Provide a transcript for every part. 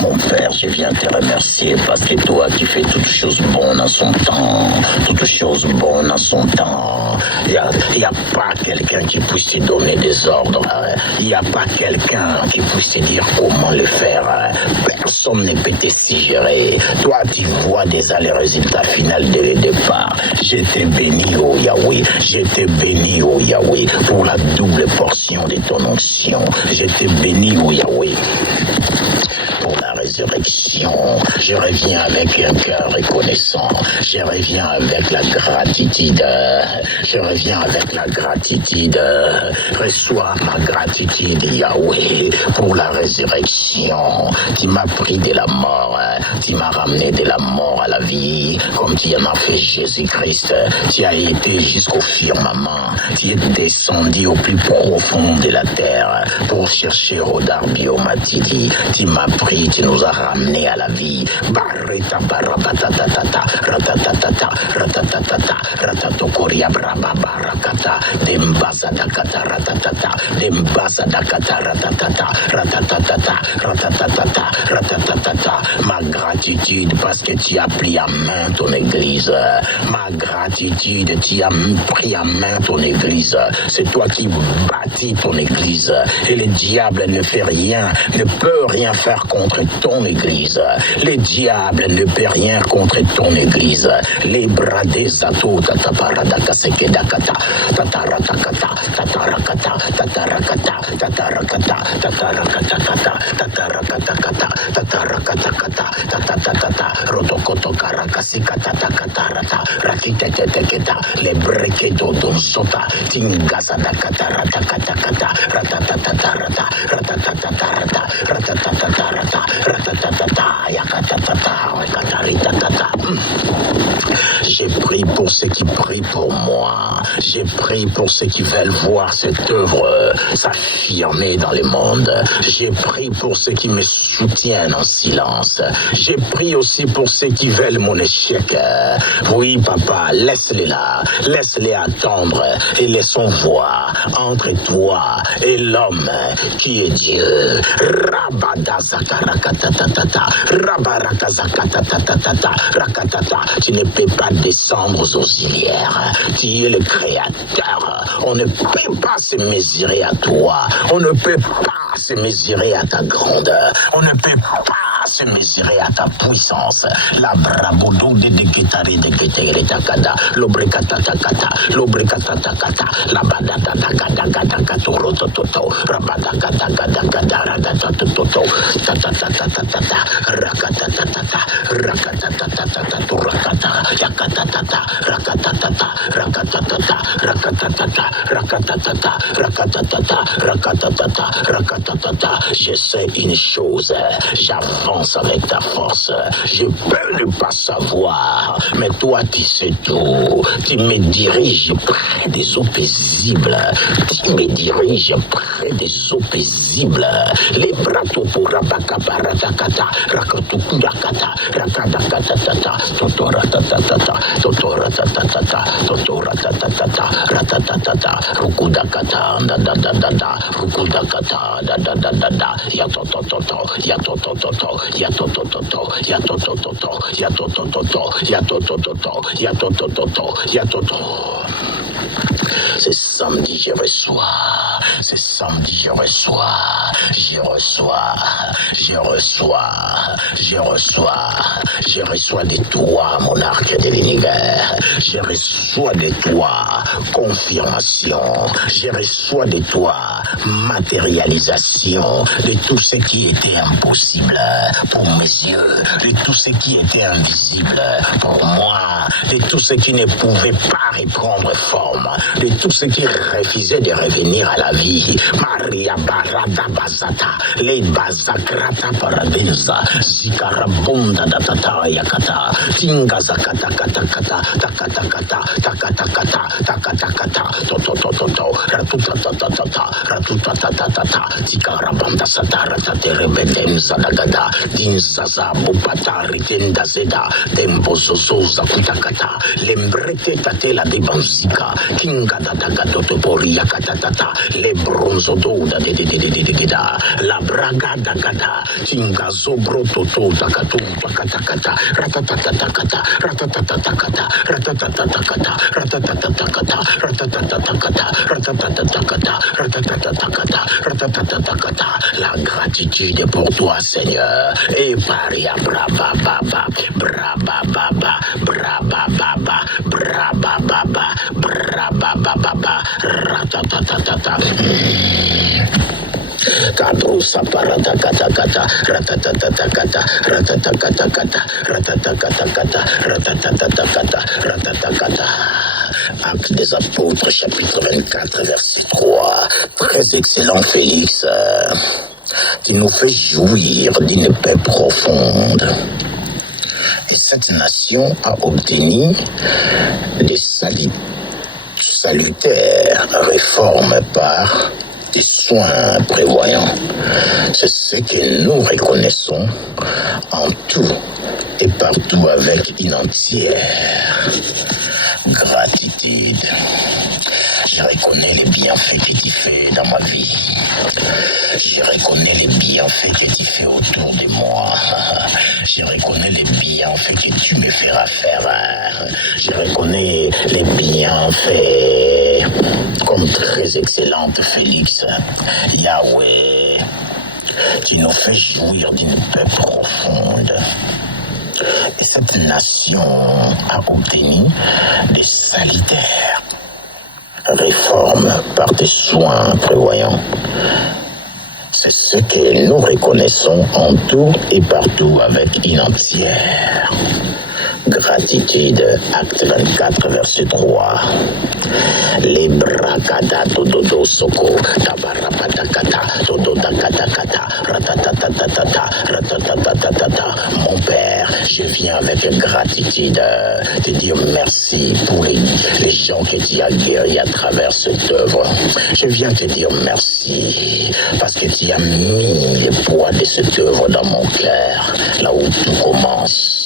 Mon Père, je viens te remercier parce que toi, tu fais toutes choses bonnes en son temps. Toutes choses bonnes en son temps. Il n'y a pas quelqu'un qui puisse te donner des ordres. Il n'y a pas quelqu'un qui puisse te dire comment le faire. Personne ne peut te suggérer. Toi, tu vois déjà les résultats finaux dès le départ. Je te bénis, oh Yahweh. Je te bénis, oh Yahweh, pour la double portion de ton onction. Je te bénis, oh Yahweh, pour la résurrection. Je reviens avec un cœur reconnaissant. Je reviens avec la gratitude. Je reviens avec la gratitude. Reçois ma gratitude, Yahweh, pour la résurrection. Tu m'as pris de la mort. Tu m'as ramené de la mort à la vie, comme tu en as fait Jésus-Christ. Tu as été jusqu'au firmament. Tu es descendu au plus profond de la terre pour chercher Rodar Biomatidi. Tu m'as pris, tu nous as ramenés à la vie. Barreta barabatatata, ratatatata, ratatatata, ratatokoria brababarakata, dembazadakata, ratatata, dembazadakata, ratatata, ratatata, ratatata, ratatata. Ma gratitude parce que tu as pris à main ton église. Ma gratitude, tu as pris à main ton église. C'est toi qui bâtis ton église. Et le diable ne fait rien, ne peut rien faire contre ton église. Le diable ne peut rien contre ton église. Les bras des atos, tataparadakasekedakata, tataratakata, tatarakata, tatarakata, tatarakata, tatarakatakata, tatarakatakata, tatarakatakata, tatatata, rotokotokarakasikatakatarata, rakiteteteketa, les breketo donsota, tingasadakata, ratakatakata, ratatatarata, ratatatarata, ratatatarata, ratatatata, yakatatata, yakataritatata. J'ai prié pour ceux qui prient pour moi. J'ai prié pour ceux qui veulent voir cette œuvre s'affirmer dans le monde. J'ai prié pour ceux qui me soutiennent en silence. J'ai prié aussi pour ceux qui veulent mon échec. Oui, papa, laisse-les là. Laisse-les attendre et laissons voir entre toi et l'homme qui est Dieu. Rabadazakarakatatatata, rabarakazakatatata, rakatata. Tu ne peux pas descendre aux auxiliaires. Tu es le créateur. On ne peut pas se mesurer à toi. On ne peut pas se mesurer à ta grandeur. On ne peut pas se mesurer à ta puissance. La brabodo de getari de getari takada, l'obrekatatakata, l'obrekatatakata, la badadadagadagadagato rotototo, rabadagadagadagadaradatatoto, tatatatatata, rakatatata, rakatatata, turakata, yakatatata, rakatatata, rakatatata, rakatatata, rakatatata, rakatatata, rakatatata, rakatatata. Je sais une chose, j'avance avec ta force. Je peux ne pas savoir, mais toi tu sais tout. Tu me diriges près des eaux paisibles. Tu me diriges près des eaux paisibles. Les brato pour rabakabaradakata, rakatukudakata, rakadakatatata, totoratatata, totoratatata, totoratatata, ratatata, rukudakata, dadadadada, rukudakata, dadadadada, yatotototo, yatotototo, yatotototo, yatotototo, yatotototo, yatotototo, yatotototo, yatoto. C'est samedi, je reçois. C'est samedi, je reçois. Je reçois. Je reçois. Je reçois. Je reçois de toi, monarque de l'univers. Je reçois de toi confirmation. Je reçois de toi matérialisation de tout ce qui était impossible pour mes yeux, de tout ce qui était invisible pour moi, de tout ce qui ne pouvait pas reprendre forme, de tout ce qui refusait de revenir à la vie. Maria Barada Bazata, le bazakrata paradenza, zikarabunda datata yakata, tinga zakata kata kata, takata kata, takata kata, takata kata, toto, ratutatata, tikarabanda satara taterebedenza dagada, dinzaza bupatari tenda zeda, dembozozoza kutakata, lembrete tatela de banzika, kinga dadaga totoporia katatata, le bronzododa de la braga dagada, kinga zobro toto takatu takatakata, ratatatakata, ratatatakata, ratatatakata, ratatatakata, ratatatakata, ratatatakata, ratatatakata, ratatatakata, la gratitude pour toi Seigneur, et paria brabababa, brabababa, brabababa, brabababa, brabababa, ratatatata. Kabrusa paratatakata, ratatatakata, ratatatakata, ratatatakata, ratatatakata, ratatatakata. Actes des Apôtres, chapitre 24, verset 3. Très excellent Félix, tu nous fais jouir d'une paix profonde. Et cette nation a obtenu des salutaires réformes par des soins prévoyants. C'est ce que nous reconnaissons en tout et partout avec une entière gratitude. Je reconnais les bienfaits que tu fais dans ma vie. Je reconnais les bienfaits que tu fais autour de moi. Je reconnais les bienfaits que tu me feras faire. Je reconnais les bienfaits comme très excellente Félix. Yahweh, tu nous fais jouir d'une paix profonde. Et cette nation a obtenu des salutaires réformes par des soins prévoyants. C'est ce que nous reconnaissons en tout et partout avec une entière gratitude. Acte 24, verset 3. Les brakada dodo soko tabarapatakata dodo dakatakata ratatatatata ratatatatata. Mon Père, je viens avec gratitude te dire merci pour les gens que tu as guéris à travers cette œuvre. Je viens te dire merci parce que tu as mis le poids de cette œuvre dans mon cœur, là où tout commence.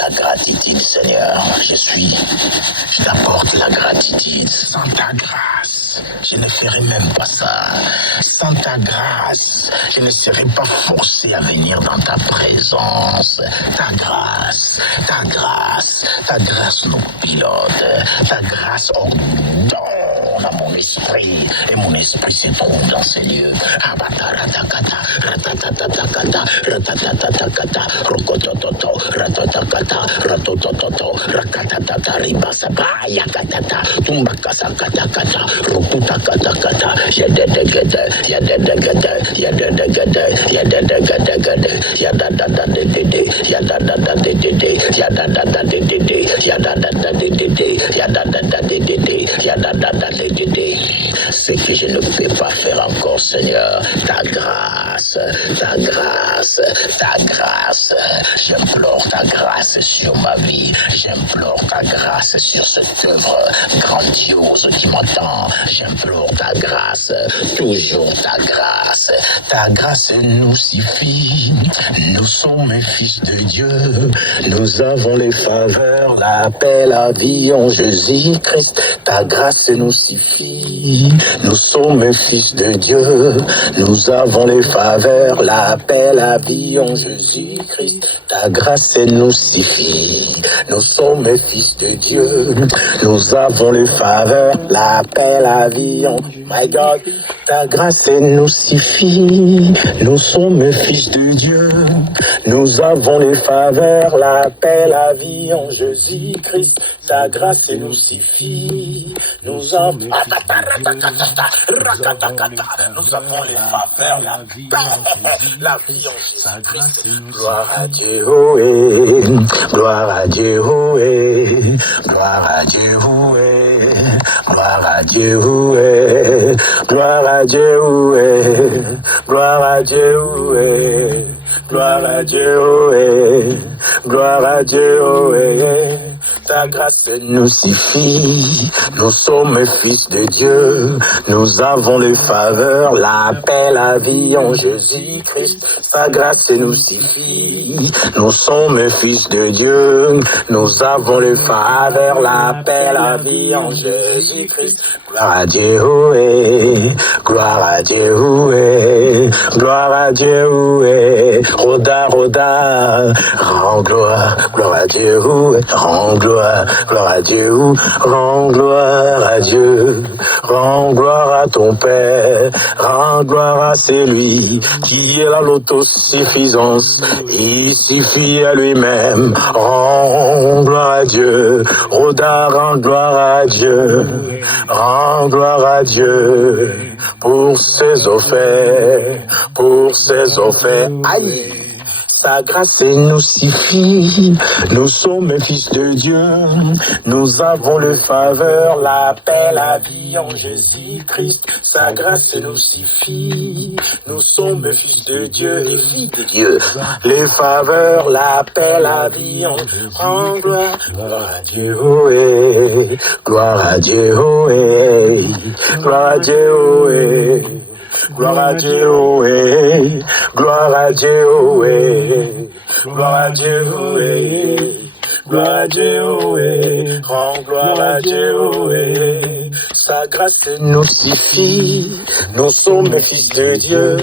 La gratitude, Seigneur, je t'apporte la gratitude. Sans ta grâce, je ne ferai même pas ça. Sans ta grâce, je ne serai pas forcé à venir dans ta présence. Ta grâce nous pilote. Ta grâce ordonne à mon esprit, et mon esprit se trouve dans ces lieux. Abataradakata, ratatatakata, ratatatakata, rokotototo, ratatakata, ratotototo, rakatatata, ribasabaya katata, tumbakasakatakata, ruputakatakata, yadadagada, yadadagada, yadadagada, yadadagadagada, yadadadadede, yadadadadede, yadadadadede, yadadadadede, yadadadadede, yadadadadede. Ce que je ne peux pas faire encore, Seigneur, ta grâce, j'implore ta grâce sur ma vie, j'implore ta grâce sur cette œuvre grandiose qui m'attend, j'implore ta grâce, toujours ta grâce nous suffit, nous sommes fils de Dieu, nous avons les faveurs, la paix, la vie en Jésus-Christ, ta grâce nous suffit, nous sommes fils de Dieu, nous avons les faveurs, la paix, la vie en Jésus-Christ, ta grâce nous suffit, nous sommes fils de Dieu, nous avons les faveurs, la paix, la vie en My God, ta grâce nous suffit, nous sommes fils de Dieu, nous avons les faveurs, la paix, la vie en Jésus-Christ, ta grâce nous suffit, nous avons les faveurs, la vie en Jésus-Christ, gloire à Dieu, gloire à Dieu, gloire à Dieu, gloire Gloire à Dieu, ouais. Gloire à Dieu, ouais. Gloire à Dieu, ouais. Gloire à Dieu, ouais. Gloire à Dieu, ouais. Ta grâce nous suffit, nous sommes fils de Dieu, nous avons les faveurs, la paix, la vie en Jésus-Christ. Sa grâce nous suffit, nous sommes fils de Dieu, nous avons les faveurs, la paix, la vie en Jésus-Christ. Gloire à Dieu, ouais. Gloire à Dieu, ouais. Gloire à Dieu, ouais. Roda, roda, rends gloire, gloire à Dieu, ouais. Rends gloire à Dieu, rends gloire à Dieu, rends gloire à ton Père, rends gloire à celui qui est l'autosuffisance, il suffit à lui-même, rends gloire à Dieu, Roda, rends gloire à Dieu, rends gloire à Dieu, pour ses offertes, aïe. Sa grâce nous suffit, nous sommes fils de Dieu, nous avons le faveur, la paix, la vie en Jésus-Christ. Sa grâce nous suffit, nous sommes fils de Dieu et filles de Dieu. Les faveurs, la paix, la vie en gloire, gloire à Dieu, ouais. Gloire à Dieu, ouais. Gloire à Dieu, ouais. Gloire à Dieu, ouais. Gloire à Dieu, ouais. Gloire à Dieu, ouais. Gloire à Dieu, ouais. Rends gloire à Dieu, ouais. Sa grâce nous suffit. Nous sommes fils de Dieu.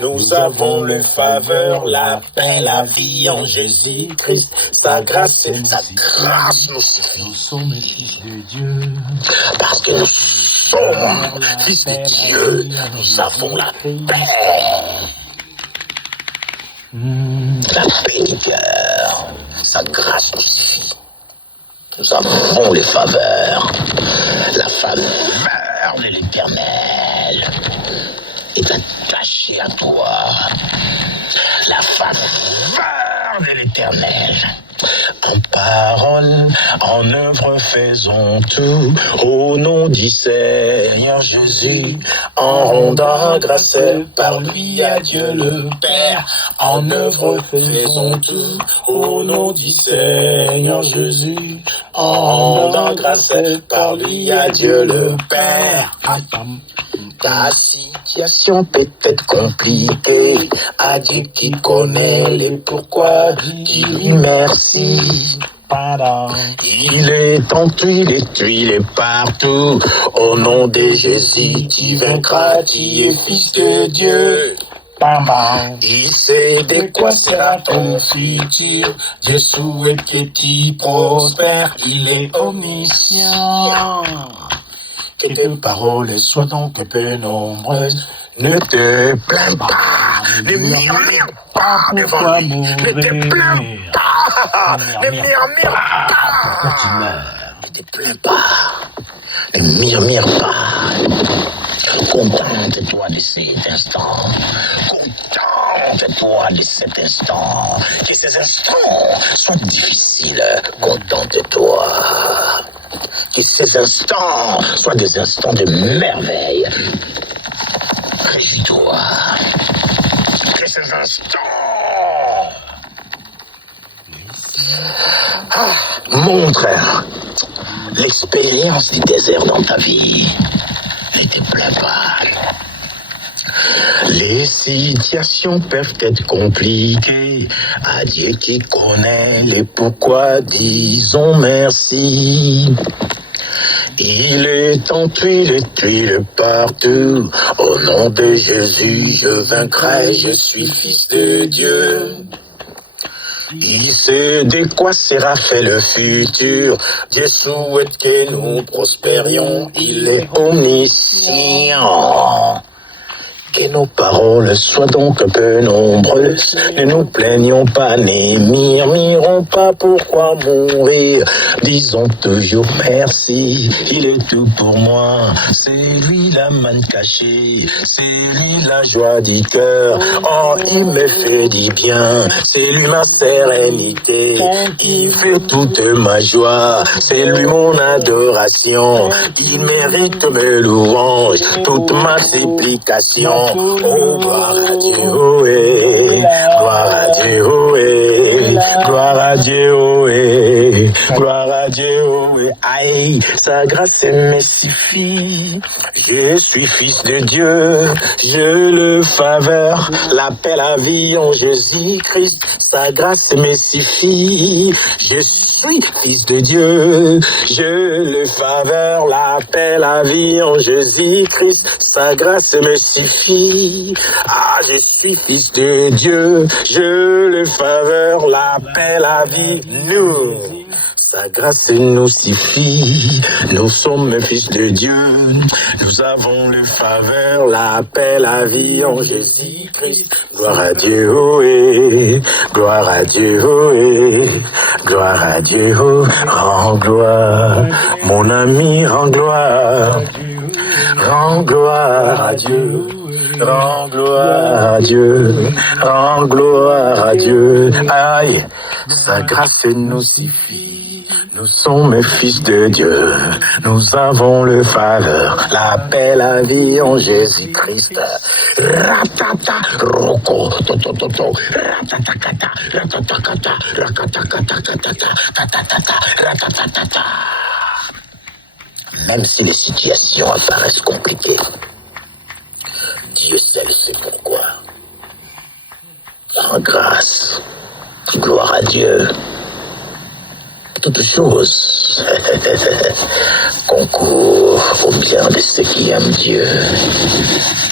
Nous avons le faveur, la paix, la vie en Jésus-Christ. Sa grâce nous suffit. Nous sommes fils de Dieu. Parce que nous sommes fils de Dieu. Nous avons la paix. La paix du cœur. Sa grâce nous suffit. Nous avons les faveurs. La faveur de l'Éternel est attachée à toi. La faveur de l'Éternel. En parole, en œuvre, faisons tout au nom du Seigneur Jésus. En rendant grâce par lui à Dieu le Père. En œuvre, faisons tout au nom du Seigneur Jésus. En rendant grâce par lui à Dieu le Père. Ta situation peut être compliquée, à Dieu qui connaît les pourquoi, dis-lui merci. Il est en tuile partout, au nom de Jésus, tu vaincras, tu es fils de Dieu. Il sait de quoi sera ton futur, Dieu souhaite que tu prospères, il est omniscient. Que tes paroles soient donc peu nombreuses. Ne te plains pas, ne murmure pas devant lui, ne te plains pas, ne murmure pas. Pourquoi tu meurs? Ne te plains pas, ne murmure pas. Contente-toi de cet instant, contente-toi de cet instant. Que ces instants soient difficiles, contente-toi. Que ces instants soient des instants de merveille. Réjouis-toi. Que ces instants montrent l'expérience du désert dans ta vie. Ne te plains pas. Les situations peuvent être compliquées. À Dieu qui connaît les pourquoi, disons merci. Il est en tuile partout. Au nom de Jésus, je vaincrai, je suis fils de Dieu. Il sait de quoi sera fait le futur. Dieu souhaite que nous prospérions. Il est omniscient. Que nos paroles soient donc un peu nombreuses. Ne nous plaignons pas, ne murmurons pas pourquoi mourir. Disons toujours merci, il est tout pour moi. C'est lui la manne cachée, c'est lui la joie du cœur. Oh, il me fait du bien, c'est lui ma sérénité. Il fait toute ma joie, c'est lui mon adoration. Il mérite mes louanges, toute ma supplication. Oh, gloire à Dieu, oh, gloire à Dieu, oh, gloire à Dieu, oh, gloire à Dieu, oh, aïe, sa grâce me suffit. Je suis fils de Dieu, je le faveur, l'appel à vie en Jésus-Christ. Sa grâce me suffit. Je suis fils de Dieu, je le faveur, l'appel à vie en Jésus-Christ. Sa grâce me suffit. Ah, je suis fils de Dieu, je le faveur, l'appel à vie. Nous, sa grâce nous suffit. Nous sommes fils de Dieu, nous avons le faveur, l'appel à vie en Jésus-Christ. Gloire à Dieu, oh, gloire à Dieu, oh, gloire à Dieu, oh, rends gloire, mon ami, rends gloire à Dieu. Rends gloire à Dieu, rends gloire à Dieu. Aïe, sa grâce nous suffit. Nous sommes fils de Dieu, nous avons le faveur, l'appel à vie en Jésus-Christ. Ratata, roko, totototo, ratatakata, ratatakata, rakatakata, ratatata. Même si les situations apparaissent compliquées, Dieu seul sait pourquoi. En grâce, gloire à Dieu. Toutes choses concourent au bien de ceux qui aiment Dieu.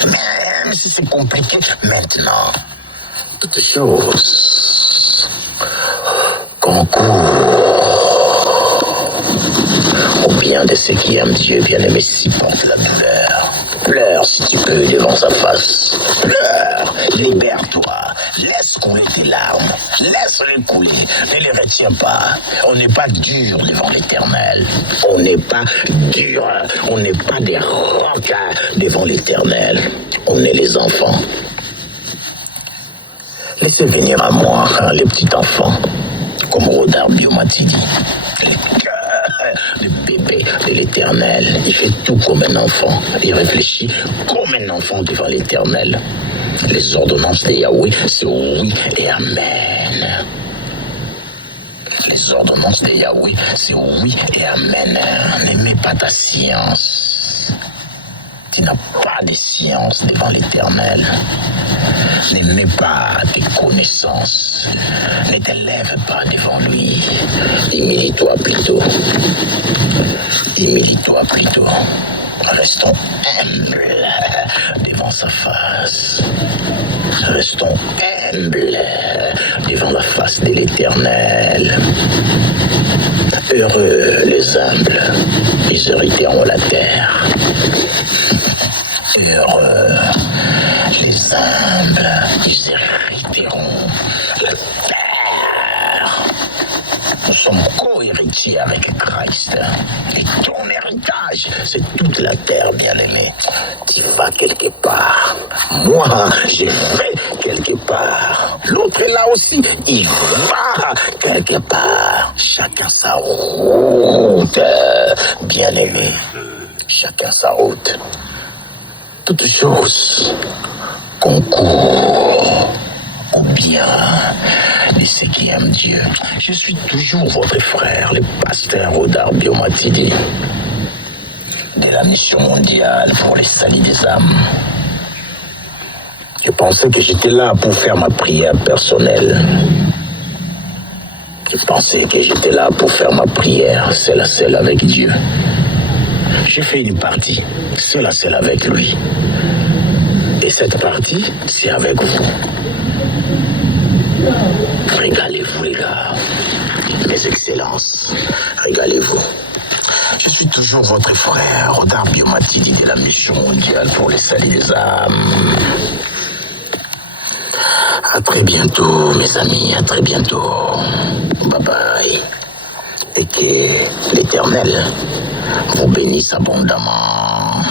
Même si c'est compliqué maintenant, toutes choses concourent au bien de ceux qui aiment Dieu. Bien-aimé, supporte la douleur. Pleure si tu peux devant sa face. Pleure, libère-toi. Laisse couler tes larmes. Laisse-les couler. Ne les retiens pas. On n'est pas dur devant l'Éternel. On n'est pas dur. On n'est pas des rocs devant l'Éternel. On est les enfants. Laissez venir à moi les petits enfants. Comme Rodar Biomati dit. Le bébé de l'Éternel, il fait tout comme un enfant, il réfléchit comme un enfant devant l'Éternel. Les ordonnances de Yahweh, c'est oui et amen. Les ordonnances de Yahweh, c'est oui et amen. N'aimez pas ta science. Tu n'as pas de science devant l'Éternel. N'aimez pas tes connaissances. Ne t'élève pas devant lui. Humilie-toi plutôt. Humilie-toi plutôt. Restons humbles devant sa face. Restons humbles devant la face de l'Éternel. Heureux les humbles, ils hériteront la terre. Heureux les humbles, ils hériteront la terre. Nous sommes co-héritiers avec Christ. Et ton héritage, c'est toute la terre, bien-aimé. Tu vas quelque part. Moi, je vais quelque part. L'autre est là aussi. Il va quelque part. Chacun sa route, bien-aimé. Chacun sa route. Toutes choses concourent au bien de ceux qui aiment Dieu. Je suis toujours votre frère, le pasteur Rodar Biomatidi, de la mission mondiale pour les salut des âmes. Je pensais que j'étais là pour faire ma prière personnelle. Je pensais que j'étais là pour faire ma prière seul à seul avec Dieu. J'ai fait une partie, seul à seul avec lui. Et cette partie, c'est avec vous. Régalez-vous, les gars. Mes excellences, régalez-vous. Je suis toujours votre frère, Rodar Biomatidi de la mission mondiale pour les salut des âmes. À très bientôt, mes amis, à très bientôt. Bye bye. Et que l'Éternel vous bénisse abondamment.